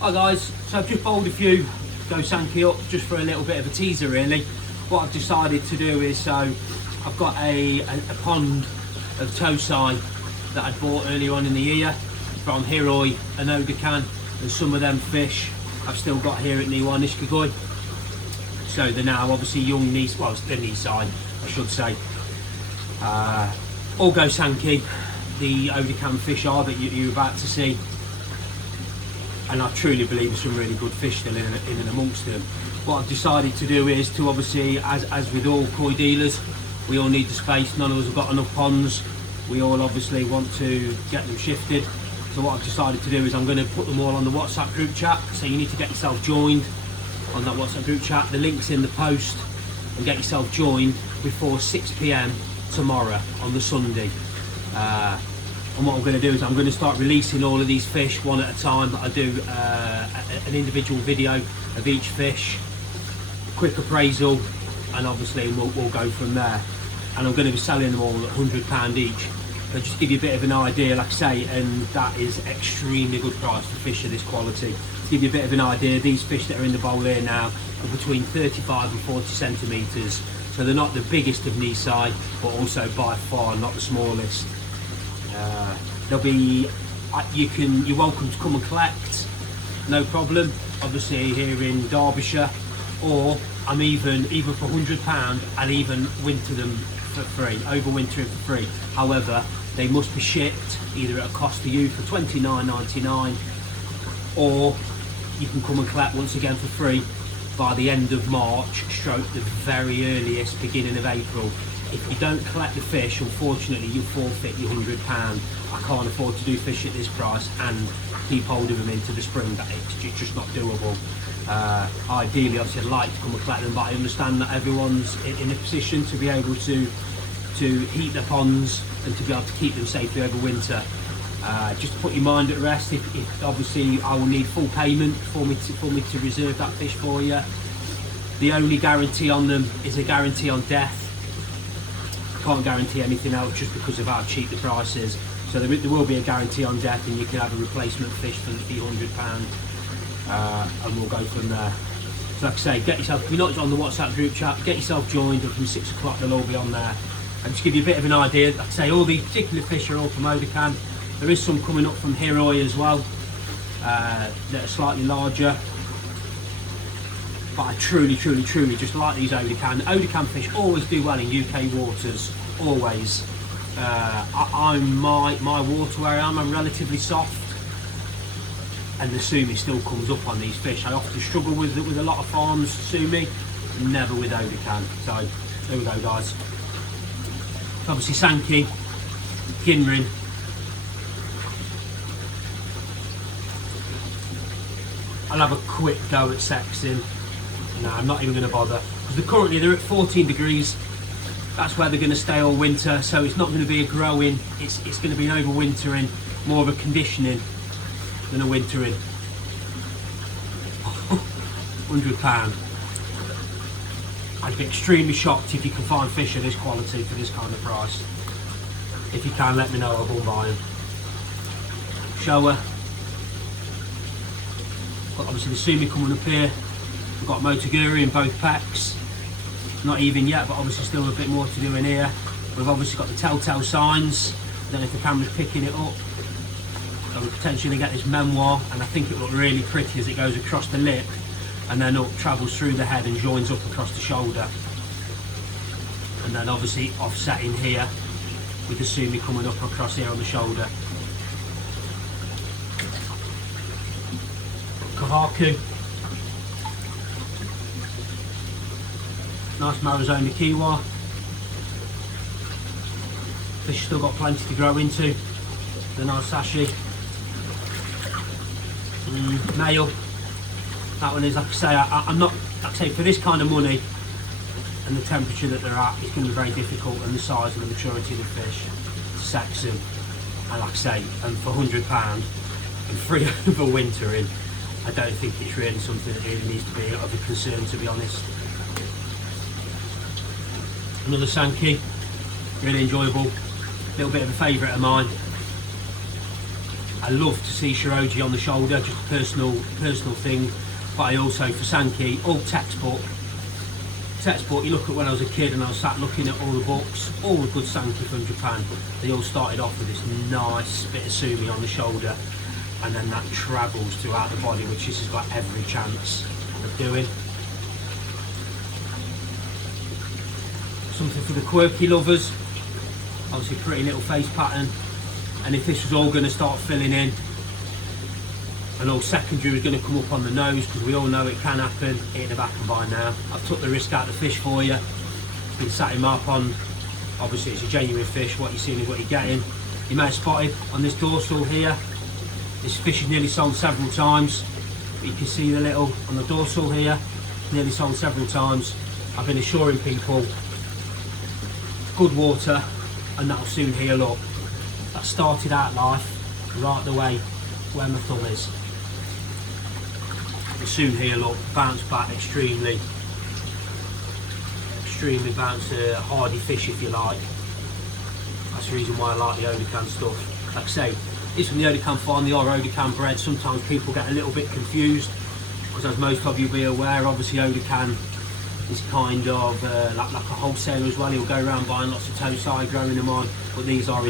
Hi guys, so I've just bowled a few Go Sankey up just for a little bit of a teaser really. What I've decided to do is, so I've got a pond of Tosai that I bought earlier on in the year from Hiroi and Ojiya, and some of them fish I've still got here at Niwa Nishikoi. So they're now obviously young Nisai, well it's the Nisai I should say. All Go Sankey, the Ojiya fish are that you're about to see. And I truly believe there's some really good fish still in and amongst them. What I've decided to do is to obviously, as with all koi dealers, we all need the space. None of us have got enough ponds. We all obviously want to get them shifted. So what I've decided to do is I'm going to put them all on the WhatsApp group chat. So you need to get yourself joined on that WhatsApp group chat. The link's in the post, and get yourself joined before 6 PM tomorrow on the Sunday. And what I'm going to do is I'm going to start releasing all of these fish one at a time. I do an individual video of each fish, quick appraisal, and obviously we'll go from there. And I'm going to be selling them all at £100 each. But just to give you a bit of an idea, like I say, and that is extremely good price for fish of this quality. To give you a bit of an idea, these fish that are in the bowl here now are between 35 and 40 centimetres. So they're not the biggest of Nisai, but also by far not the smallest. There'll be, you're welcome to come and collect, no problem. Obviously here in Derbyshire, or I'm even for £100, I'll even winter them for free, overwinter them for free. However, they must be shipped either at a cost to you for £29.99, or you can come and collect once again for free by the end of March, stroke the very earliest beginning of April. If you don't collect the fish, unfortunately you forfeit your £100. I can't afford to do fish at this price and keep hold of them into the spring. It's just not doable. Ideally, obviously, I'd like to come and collect them, but I understand that everyone's in a position to be able to heat their ponds and to be able to keep them safely over winter. Just to put your mind at rest, if obviously I will need full payment for me to reserve that fish for you. The only guarantee on them is a guarantee on death. Can't guarantee anything else just because of how cheap the price is. So there will be a guarantee on death, and you can have a replacement fish for the £100, and we'll go from there. So like I say, get yourself, if you're not on the WhatsApp group chat, get yourself joined, and from 6 o'clock they'll all be on there. And just give you a bit of an idea, like I say, all these particular fish are all from Ojiya. There is some coming up from Hiroi as well, that are slightly larger. But I truly just like these Ojiya. Ojiya fish always do well in UK waters, always. My water where I'm relatively soft, and the sumi still comes up on these fish. I often struggle with a lot of farms sumi, never with Ojiya. So there we go, guys. Obviously Sankey, Ginrin. I'll have a quick go at sexing. No, I'm not even going to bother, because currently they're at 14 degrees. That's where they're going to stay all winter, so it's not going to be a growing, it's going to be an overwintering, more of a conditioning than a wintering. £100. I'd be extremely shocked if you can find fish of this quality for this kind of price. If you can, let me know, I'll go and buy them. Shower. Got obviously the sumi coming up here. We've got Motoguri in both packs. Not even yet, but obviously still a bit more to do in here. We've obviously got the telltale signs. I don't know if the camera's picking it up. So we'll potentially get this memoir, and I think it will look really pretty as it goes across the lip and then up, travels through the head and joins up across the shoulder. And then obviously offsetting here with the sumi coming up across here on the shoulder. Kahaku. Nice Marizona Kiwa. Fish still got plenty to grow into. The nice Sashi. Male. That one is, like I say, I'm not, like I say, for this kind of money and the temperature that they're at, it's going to be very difficult, and the size and the maturity of the fish to sex them. And like I say, and for £100 and free overwintering, I don't think it's really something that really needs to be of a concern, to be honest. Another Sankey, really enjoyable, little bit of a favourite of mine. I love to see Ojiya on the shoulder, just a personal thing. But I also, for Sankey, all textbook. You look at when I was a kid and I was sat looking at all the books, all the good Sankey from Japan. They all started off with this nice bit of sumi on the shoulder, and then that travels throughout the body, which this has got every chance of doing. Something for the quirky lovers. Obviously, pretty little face pattern. And if this was all going to start filling in, and all secondary was going to come up on the nose, because we all know it can happen, it'd have happened by now. I've took the risk out of the fish for you. Been sat him up on, obviously it's a genuine fish, what you're seeing is what you're getting. You may have spotted on this dorsal here, this fish is nearly sold several times. But you can see the little, on the dorsal here, nearly sold several times. I've been assuring people, good water, and that'll soon heal up. That started out life right the way where my thumb is. It'll soon heal up, bounce back extremely bounce, hardy fish if you like. That's the reason why I like the Ojiya stuff. Like I say, it's from the Ojiya farm, the Ojiya bred. Sometimes people get a little bit confused, because as most of you will be aware, obviously Ojiya is kind of like a wholesaler as well. He'll go around buying lots of toe side, growing them on, but these are his